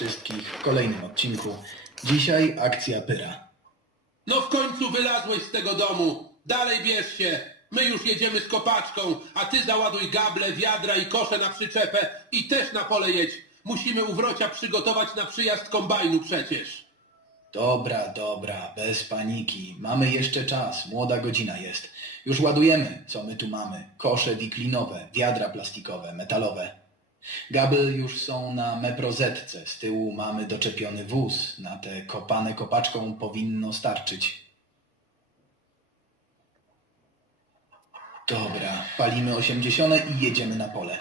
wszystkich w kolejnym odcinku. Dzisiaj akcja Pyra. No w końcu wylazłeś z tego domu. Dalej bierz się. My już jedziemy z kopaczką, a ty załaduj gable, wiadra i kosze na przyczepę i też na pole jedź. Musimy u wrocia przygotować na przyjazd kombajnu przecież. Dobra, dobra, bez paniki. Mamy jeszcze czas, młoda godzina jest. Już ładujemy, co my tu mamy. Kosze wiklinowe, wiadra plastikowe, metalowe. Gable już są na meprozetce. Z tyłu mamy doczepiony wóz. Na te kopane kopaczką powinno starczyć. Dobra, palimy osiemdziesiąte i jedziemy na pole.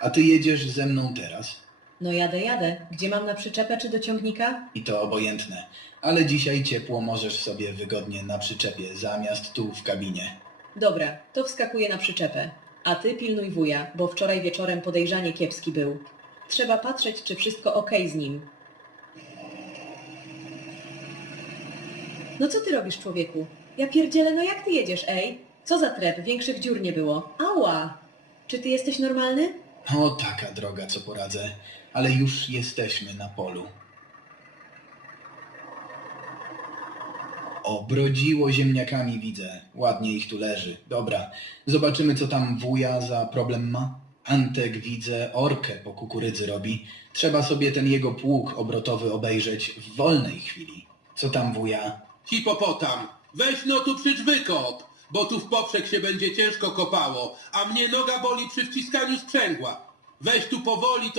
A ty jedziesz ze mną teraz? No jadę, jadę. Gdzie mam na przyczepę czy do ciągnika? I to obojętne. Ale dzisiaj ciepło możesz sobie wygodnie na przyczepie, zamiast tu w kabinie. Dobra, to wskakuję na przyczepę. A ty pilnuj wuja, bo wczoraj wieczorem podejrzanie kiepski był. Trzeba patrzeć, czy wszystko ok z nim. No co ty robisz, człowieku? Ja pierdzielę, no jak ty jedziesz, ej? Co za trep, większych dziur nie było. Ała! Czy ty jesteś normalny? O, taka droga, co poradzę. Ale już jesteśmy na polu. Obrodziło ziemniakami, widzę. Ładnie ich tu leży. Dobra, zobaczymy, co tam wuja za problem ma. Antek, widzę, orkę po kukurydzy robi. Trzeba sobie ten jego pług obrotowy obejrzeć w wolnej chwili. Co tam wuja? Hipopotam, weź no tu przycz wykop, bo tu w poprzek się będzie ciężko kopało, a mnie noga boli przy wciskaniu sprzęgła. Weź tu powoli, to